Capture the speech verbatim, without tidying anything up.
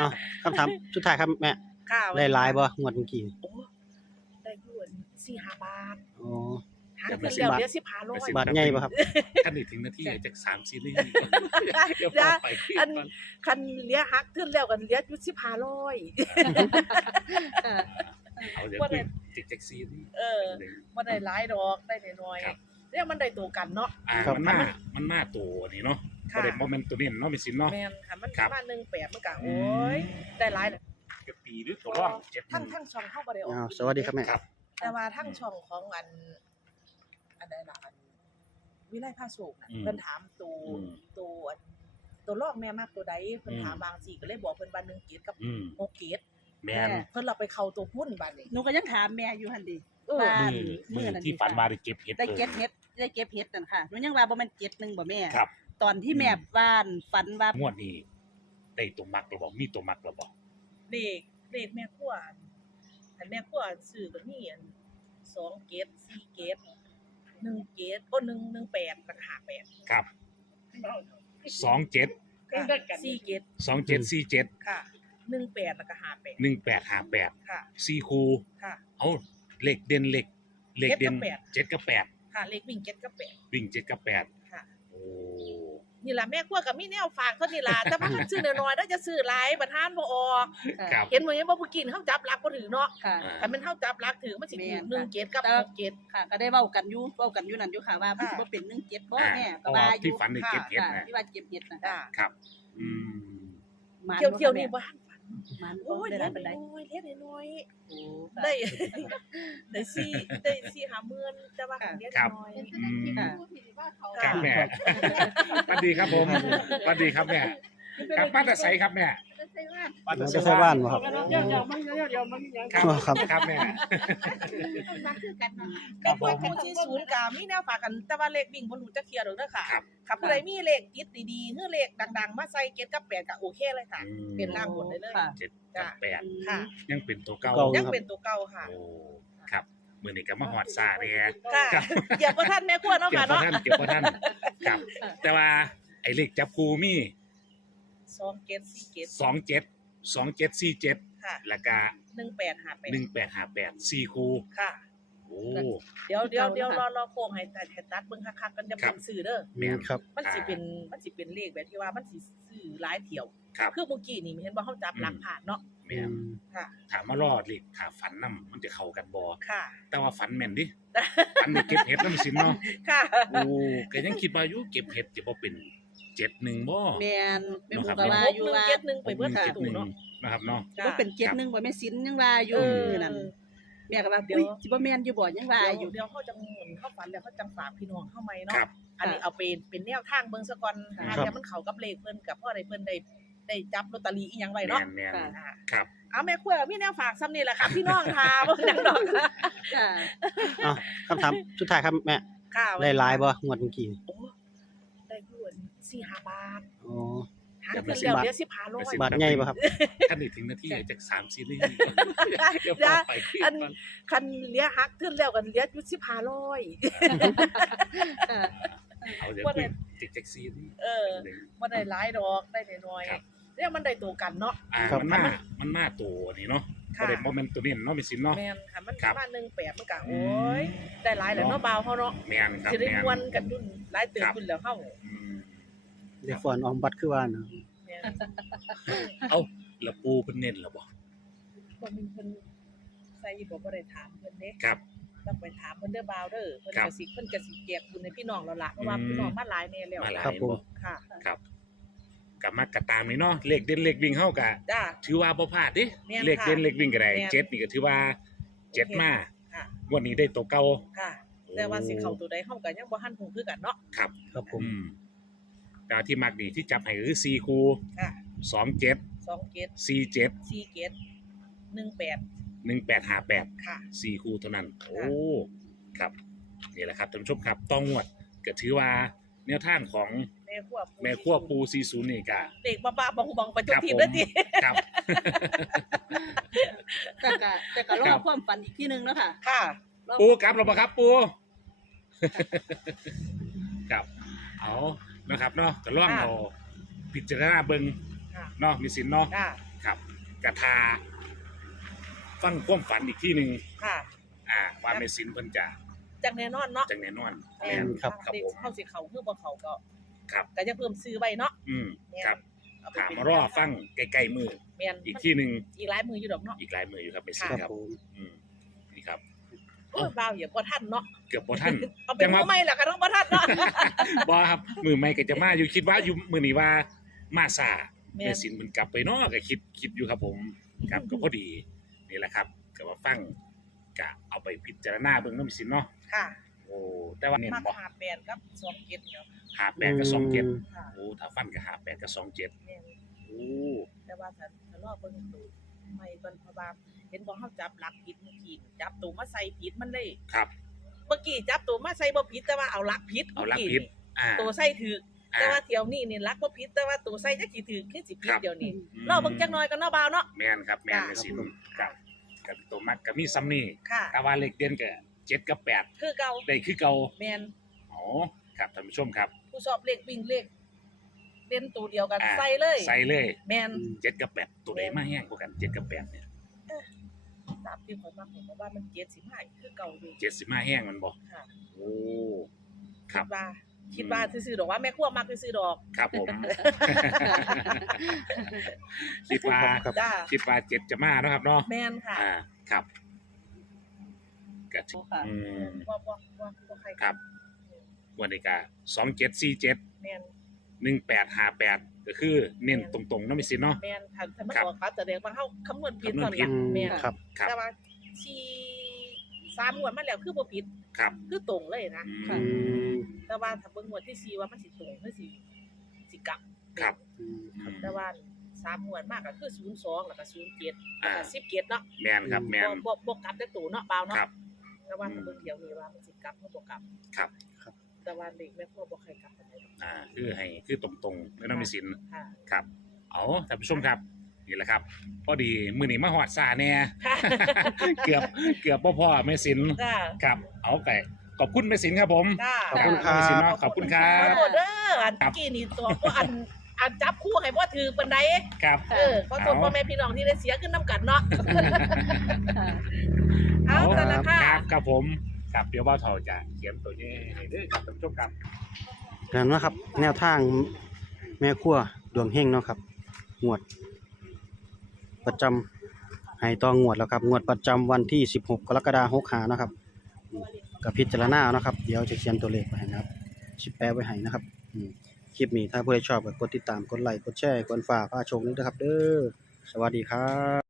อ้าวคำถามสุดท้ายครับแม่ค่ะได้หลายบ่งวดเมื่อกี้โอ้ได้อยู่สี่ห้าบาทอ๋อหาเงินแล้วเดี๋ยวสิบห้าร้อยบาทใหญ่บ่ครับท่านนี่ถึงนาทีจากสามสี่นาทีเดี๋ยวไปอันคันเลี้ยหักขึ้นแล้วกันเลี้ยอยู่สิบห้าร้อยเอาเดี๋ยวคุยจิกจากซีนี่เออมันได้หลายดอกได้น้อยๆเนี่ยมันได้ตัวกันเนาะอ่ามันมามันมาตัวนี่เนาะก็ได้โมเมนต์ตัวนี้เนาะมีสินเนาะแม่นค่ะมันมาหนึ่งแปดมันก็โอ้ยได้หลายเลยกับปีหรือตัวร่องเจ็ดทั้งทั้งช่องเข้าบ่ได้ออกสวัสดีครับแม่แต่ว่าทั้งช่องของอันอันใดล่ะอันวิไลภาโศกน่ะเพิ่นถามตัวตัวอันตัวรองแม่มากตัวใดเพิ่นถามบางสี่ก็เลยบอกเพิ่นว่าหนึ่งเกตกับหกเกตแม่นเพิ่นเราไปเข้าตัวหุ้นบัดนี้หนูก็ยังถามแม่อยู่หั่นดิบ้านมื้อนั้นที่ฝันว่าได้เก็บเห็ดได้เก็บเห็ดได้เก็บเห็ดนั่นค่ะหนูยังว่าบ่แม่นเจ็ดหนึ่งบ่แม่ครับตอนที่แม่บ้านฝันว่างวดนี้ได้ตัวมักหรือบ่มีตัวมักหรือบ่เลขเลขแม่ครัวอันแม่ครัวซื้อก็มีอันสองเกตสี่เกตหนึ่งเกตโอ้หนึ่ง หนึ่งแปดแล้วก็ห้าแปดครับสองเจ็ดสี่เกตสองเจ็ดสี่เจ็ดค่ะหนึ่งแปดแล้วก็ห้าแปดหนึ่งแปดห้าแปดค่ะสี่คู่ค่ะเอ้าเลขเด่นเลขเลขเด่นเจ็ดกับแปดค่ะเลขวิ่งเจ็ดกับแปดวิ่งเจ็ดกับแปดค่ะโอ้นี่ล่ะแม่ครัวก็มีแนวฝากเท่านี้ล่ะแต่ว่าซื้อน้อยๆแล้วจะซื้อหลายบัดทานบ่ออกเห็นบ่เห็นบ่ผู้กินเฮาจับหลักบ่ถือเนาะค่ะถ้ามันเฮาจับหลักถือมันสิถือหนึ่งเกตกับหกเกตค่ะก็ได้เว้ากันอยู่เว้ากันอยู่นั่นอยู่ค่ะว่ามันสิบ่เป็นหนึ่งเกตบ่แม่ก็ว่าอยู่ที่ฝันได้เก็บเห็ดนะที่ว่าเก็บเห็ดน่ะครับอืมเที่ยวๆนี่บ้านมันโอ้ยได้เล็กปานใดน้อยเล็กน้อยโอ้ได้ได้สี่ได้สี่ห้าหมื่นแต่ว่าเล็กน้อยค่ะครับแม่สวัสดีครับผมสวัสดีครับแม่ครับบ้านตะไสครับแม่บ้านตะไสบ้านบ่ครับครับครับแม่ครับผมผู้ที่ศูนย์กลางมีแนวฝากกันแต่ว่าเลขวิ่งบ่รู้จักเที่ยดอกเด้อค่ะครับผู้ใดมีเลขติดดีๆคือเลขดังๆมาใส่เก็ดกับแปดก็โอเคเลยค่ะเป็นล่างบนได้เลยเจ็ดกับแปดค่ะยังเป็นตัวเก่ายังเป็นตัวเก่าค่ะโอ้ครับมื้อนี้ก็มาฮอดซาแน่ค่ะเกี่ยวบ่ทันแม่ครัวเนาะค่ะเนาะเกี่ยวบ่ทันครับแต่ว่าไอ้เลขจับคู่มีสองเกตสี่เกตสองเจ็ด สองเจ็ดสี่เจ็ดค่ะแล้วก็หนึ่งแปดห้าแปดหนึ่งแปดห้าแปดสี่คู่ค่ะโอ้เดี๋ยวเดี๋ยวเดี๋ยวรอรอโค้งให้ให้ตัดเบิ่งคักๆกันจะเป็นสื่อเด้อแม่นครับมันสิเป็นมันสิเป็นเลขแบบที่ว่ามันสิซื้อหลายเที่ยวครับคือเมื่อกี้นี่เห็นบ่เฮาจับหลักผ่านเนาะแม่นค่ะถามมารอดเลขถ้าฝันนำมันจะเข้ากันบ่ค่ะแต่ว่าฝันแม่นดิฝันนี่เก็บเห็ดนำสิเนาะค่ะโอ้ก็ยังคิดว่าอยู่เก็บเห็ดจะบ่เป็นเจ็ดหนึ่งบ่แม่นแม่นก็ว่าอยู่ว่าเจ็ดหนึ่งไปเบิดตู้เนาะนะครับเนาะบ่เป็นเจ็ดหนึ่งบ่แม่นสินยังว่าอยู่นั่นแม่ก็ว่าอุ้ยสิบ่แม่นอยู่บ่ยังว่าอยู่เดี๋ยวเฮาจังหมุนเข้าฝันแล้วเฮาจังฝากพี่น้องเข้าใหม่เนาะอันนี้เอาเป็นเป็นแนวทางเบิ่งซะก่อนหาแต่มันเข้ากับเลขเพิ่นกับพ่อได้เพิ่นได้ได้จับลอตเตอรี่อีหยังไว้เนาะแม่นๆครับเอาแม่ครัวมีแนวฝากซ้ำนี่แหละครับพี่น้องค่ะบ่จังดอกค่ะอ้าวคำถามสุดท้ายครับแม่ได้หลายบ่งวดเมื่อกี้โอ้ได้อยู่สี่ห้าบาทอ๋อหาเงินแล้วเดี๋ยวสิบห้าร้อยบาทใหญ่บ่ครับท่านนี่ถึงนาทีจากสามสี่นาทีเดี๋ยวไปอันคันเลี้ยหักขึ้นแล้วกันเลี้ยอยู่สิบห้าร้อยเอาเดี๋ยวคุยจิกจากซีนี่เออบ่ได้หลายดอกได้น้อยๆเนี่ยมันได้ตัวกันเนาะอ่ามันมามันมาตัวนี่เนาะก็ได้โมเมนต์ตัวนี้เนาะมีสินเนาะแม่นค่ะมันมาหนึ่งแปดมันก็โอ้ยได้หลายแล้วเนาะบ่าวเฮาเนาะแม่นครับสิได้ม่วนกันยุ่นหลายตื่นขึ้นแล้วเฮาเดี๋ยวฝนออมบัตรคือว่านะเอ้าแล้วปูเพิ่นเน้นแล้วบ่บ่มีเพิ่นใส่บ่บ่ได้ถามเพิ่นเด้ครับต้องไปถามเพิ่นเด้อบ่าวเด้อเพิ่นก็สิเพิ่นก็สิแจกบุญให้พี่น้องแล้วล่ะเพราะว่าพี่น้องมาหลายแน่แล้วครับผมค่ะครับกลับมากระตามนี่เนาะเลขเด่นเลขวิ่งเฮาก็จ้าถือว่าบ่พลาดดิเลขเด่นเลขวิ่งก็ได้เจ็ดนี่ก็ถือว่าเจ็ดมาค่ะวันนี้ได้ตัวเก่าค่ะแต่ว่าสิเข้าตัวใดเฮาก็ยังบ่ทันฮู้คือกันเนาะครับครับผมแต่ที่มักดีที่จับให้คือสี่คู่ค่ะสองเจ็ดสองเจ็ดสี่เจ็ดสี่เจ็ด หนึ่งแปดหนึ่งแปดห้าแปดค่ะสี่คู่เท่านั้นโอ้ครับนี่แหละครับท่านผู้ชมครับต้องงวดก็ถือว่าแนวทางของแม่ครัวแม่ครัวปูสี่สิบนี่ก็เด็กบ้าๆบองๆไปทุกทีเด้อติครับแต่ก็แต่ก็รอความฝันอีกทีนึงเนาะค่ะค่ะปูกลับแล้วบ่ครับปูครับเอานะครับเนาะก็ลองเอาพิจารณาเบิ่งเนาะมีสินเนาะจ้าครับกระทาฟังความฝันอีกที่หนึ่งค่ะอ่าว่าเมสินเพิ่นจะจังแน่นอนเนาะจังแน่นอนแม่นครับ ครับเด็กผมเข้าสิเขาคือบ่เขาก็ครับก็จะเพิ่มซื้อไว้เนาะอืมแม่นครับเอไปถามเป็นมารอฟังใกล้ๆมือแม่นอีกที่หนึ่งอีกหลายมืออยู่ดอกเนาะอีกหลายมืออยู่ครับเมสินครับครับผมอืมนี่ครับโอ้ยบ่าวอย่าบ่ทันเนาะเกือบบ่ทันเอาเป็นจังหวะมือใหม่ล่ะก็ต้องบ่ทันเนาะบ่ครับมือใหม่ก็จะมาอยู่คิดว่าอยู่มื้อนี้ว่ามาซาแม่เมนสินเพิ่นกลับไปเนาะก็คิดคิดอยู่ครับผมครับก็พอดีนี่แหละครับก็มาฟังก็เอาไปพิจารณาเบิ่งเนาะเมสินเนาะค่ะโอ้แต่ว่าเน้นมาบ่ขาแปดกับสองเจ็ดเนาะห้าแปดกับสองเจ็ดค่ะโอ้ถ้าฟันก็ห้าแปดกับสองเจ็ดแม่นโอ้แต่ว่าถ้าถ้ารอเบิ่งตัวไม่เบิ่นเพราะว่าเห็นบ่เฮาจับหลักผิดเมื่อกี้จับตัวมาใส่ผิดมันได้ครับเมื่อกี้จับตัวมาใส่บ่ผิดแต่ว่าเอาหลักผิดเอาหลักมื่ผิกี้ดอ่าตัวใส่ถูกอ่าแต่ว่าเที่ยวนี้นี่หลักบ่ผิดแต่ว่าตัวใส่จักสิถูกคือสิผิคดรับเดี๋ยวนี้อืมรอเบิ่งจักหน่อยก็เนาะบ่าวเนาะแม่นครับแม่นจ้ะเมสินครับกับตัวมักก็มีซ้ำนี่ค่ะแต่ว่าเลขเด่นก็เจ็ดกับแปดคือเก่าได้คือเก่าแม่นอ๋อครับท่านผู้ชมครับผู้สอบเลขวิ่งเลขเล่นตัวเดียวกันอ่าใส่เลยใส่เลยแม่นเจ็ดกับแปดตัวใดมาแห้งกว่ากันเจ็ดกับแปดเนี่ยตามที่ข่อยมักเห็นว่ามันเจ็ดสิบห้าคือเก่าอยู่เจ็ดสิบมาแห้งมันบอกค่ะโอ้ครัคิบดว่าคิดว่าซื่อๆดอกว่าแม่ครัวมักซื่อๆดอกครับผม คิดว่าครับจ้าคิดว่าเจ็ดจะมาเนาะครับเนาะแม่นค่ะอ่าครับกะโอ้ค่ะอืมว่าว่าว่าว่าใครครับ วันนี้ก็สองเจ็ดสี่เจ็ดแม่นหนึ่งแปดห้าแปดก็คือเน้นตรงๆเนาะมิสินเนาะแม่นถ้าถ้ามันครับออกปั๊บแสดงว่าเฮาคำนวณผิดคำนวตอณนผิหลัดงแม่นครับครับแต่ว่าที่สามงวดมาแล้วคือบ่ผิดครับคือตรงเลยนะอือืมมแต่ว่าถ้าเบิ่งงวดที่สี่ว่ามันสิตรงหรือสิสิกลับครับอืมอืมแต่ว่าสามงวดมากก็คือศูนย์สองแล้วก็ศูนย์เจ็ดแล้วอ่าก็สิบเจ็ดเนาะแมนครับแมนบ่บ่บ่กลับได้ตัวเนาะเปล่าเนาะครับแต่ว่าถ้าเบิ่งเดียวนี้ว่ามันสิกลับมันบ่กลับครับแต่ว่าเด็กแม่พ่อบ่ใครกลับปานใดดอกอ่าคือให้คือตรงๆไม่ต้องมีสินค่ะครับเอาท่านผู้ชมครับนี่แหละครับ พอดีมือนี้มาหอดซาแน่ค่ะเกือบเกือบพ่อพ่อแม่สินจ้าครับ เอาไก่ขอบคุณแม่สินครับผมจ้าขอบคุณครัแม่สินบเนาะขอบคุณครัขอบ โทษเด้ออันเมื่อกี้นี่ตัวบ่อันอันจับคู่ให้บ่ถือปานใดครับเออขอโทษพ่อแม่พี่น้องที่ได้เสียขึ้นนํกันเนาะค่ะเอาแต่ละค่ะครับครับผมครับเดี๋ยวว่าเท่าจะเขียนตัวนี้ให้เด้อครับท่านผู้ชมครับนั่นนะครับ แนวทางแม่ครัวดวงเฮงเนาะครับงวด ประจำให้ต่องวดแล้วครับ งวดประจำวันที่สิบหกกรกฎาคมหกห้าเนาะครับอืมก็พิจารณาเนาะครับ เดี๋ยวจะเขียนตัวเลขไว้ให้นะครับสิแปะไว้ให้นะครับอืมคลิปนี้ถ้าผู้ใดชอบก็กดติดตามกดไลค์กดแชร์กดฝากพาชมด้วยนะครับ เด้อสวัสดีครับ